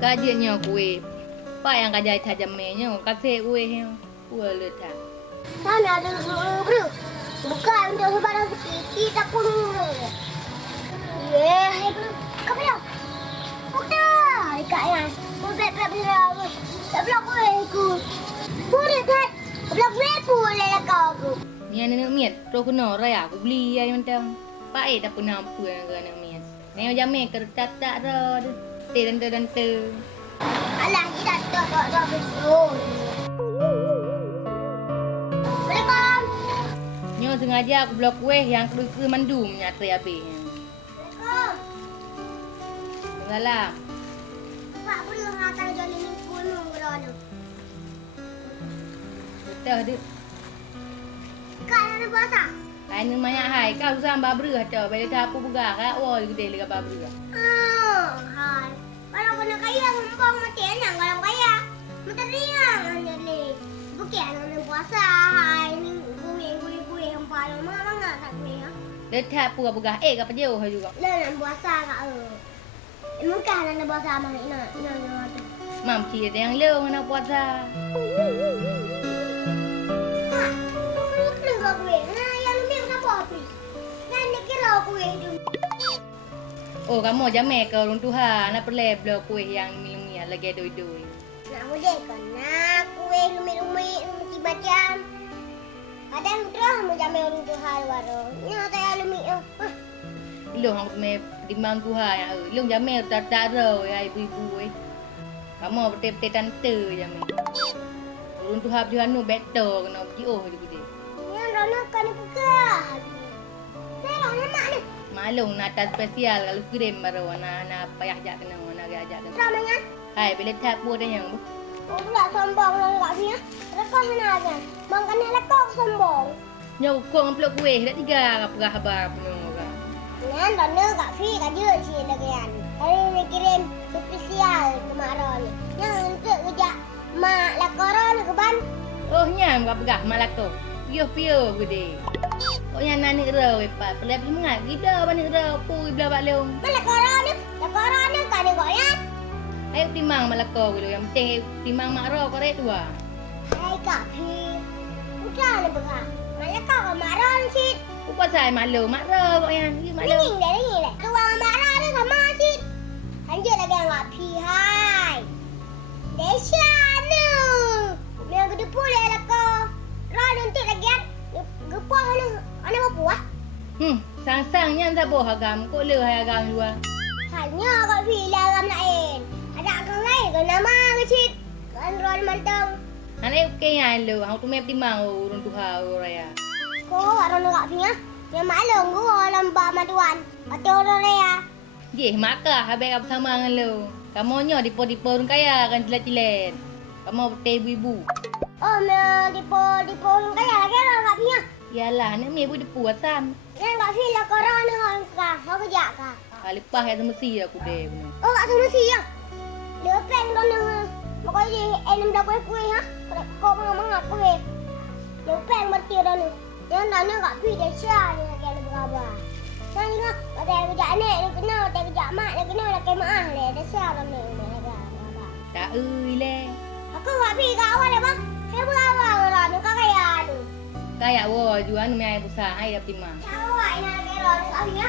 Kajiannya kue. Pak yang kajai tajamnya kasih kue yang kue letak. Sana ada bro. Bukan untuk sebarang sedikit aku dulu. Hei bro. Kamu ya? Udah. Ikatnya. Buat berapa? Tak blok aku. Boleh tak? Blok boleh lah kau. Ni anak miat, pro kena raya aku beli ai macam. Pak tak pernah apa yang anak miat. Ni jamai kertas tak ada. Tante. Alah, kita tak betul. Assalamualaikum. Nyo sengaja aku blok kue yang ke mandum nyata habis. Assalamualaikum. Salam. Pak boleh hantar jalan ni gunung berana. Betul dia. Kak ada puasa? Ai ni banyak hai kau susah babru ada bela dah apa buga ka oi gede lega babru. Hai. Kalau kena kaya mumpung mati enak kalau kaya. Mata riang anda ni. Bukan ada puasa hai ni gue hempal mana tak gue ha. Dia tak buga apa jauh juga. Nak puasa kak Mungkin nak puasa mana ina. Mam cik yang leu nak puasa. Oh, kamu jamai ke orang Tuhan nak perle blok kue yang milih lagi doi-doi. Nak mudah kan nak kue lumi-lumi macam. Kadang terus mau jamai orang Tuhan baru. Ni saya lumi Lu hang me di mang Tuhan ya. Lu jamai tak ro ya ibu-ibu Kamu betul-betul tante jamai. Orang Tuhan dia anu better kena pergi dia. Ni rana kan buka. Saya nak ni. Malung nata spesial kalau kirim baru anak payah jak kena anak ajak kena. Ramanya? Hai bila tak buat yang bu. Oh pula sombong lah kat sini. Rekod sana aja. Makan lekok sombong. Nyo kong peluk kue dah tiga apa khabar penuh orang. Nan rana kat fi kat je si lagi kan. Hari ni kirim spesial kemarin. Yang untuk kerja mak lakoran ke ban. Oh nyam kau pegah malako. Pio gede. Oh yang nani rau pak. Pelap semangat gila bani rau pui belah bak leung. Lakoran ni kan ni kau ya. Ayo timang malako gitu. Yang penting timang mak rau korek dua. Hai kak fi. Udah ni begah. Mana kau kemarin sih? Upa saya malu mak rau kok yang. Mak rau. Ringin dah. Tuang marah ni sama sih. Anjir lagi kak fi hai. Desya ni. Yang gede pula lah kau. Ron untuk lagi kan. Gepah ni. Ana apa buah? Sang-sangnya tak boh agam. Kok le hai agam dua. Hanya kat villa agam lain. Ada agam lain ke nama kecil. Kan Ron mantang. Anak okey yang lu. Hang tu mep timang urun Tuhan raya. Kau Ron kat villa. Yang maklum gua lembah maduan. Atau orang raya. Jeh maka habis apa sama dengan lu. Kamu nyo dipo urun kaya kan cilet-cilet. Kamu betul ibu-ibu. Oh, dipo orang kaya lagi orang kat villa. Yalah, nak mi ibu dipuat sam. Yang kat villa korang ni orang kah. Kau kerja kah? Lepas yang semesti aku deh. Oh, kat sana si ya. Lepeng dah ni. Makanya je enam dah kuih ha. Kau mangap kuih. Lepeng mati dah ni. Yang dah ni kat pi dah sia ni lagi ada berapa. Saya ingat kata kerja ni kena, kata kerja mak ni kena dah kemaah le. Dah sia dah ni. Tak le. Aku kat pi kat awal dah bang. Saya berapa orang ni kau kaya tu. Kayak wo juan mi ai besar ai dah timang. Awak ini lagi orang kat pi ha.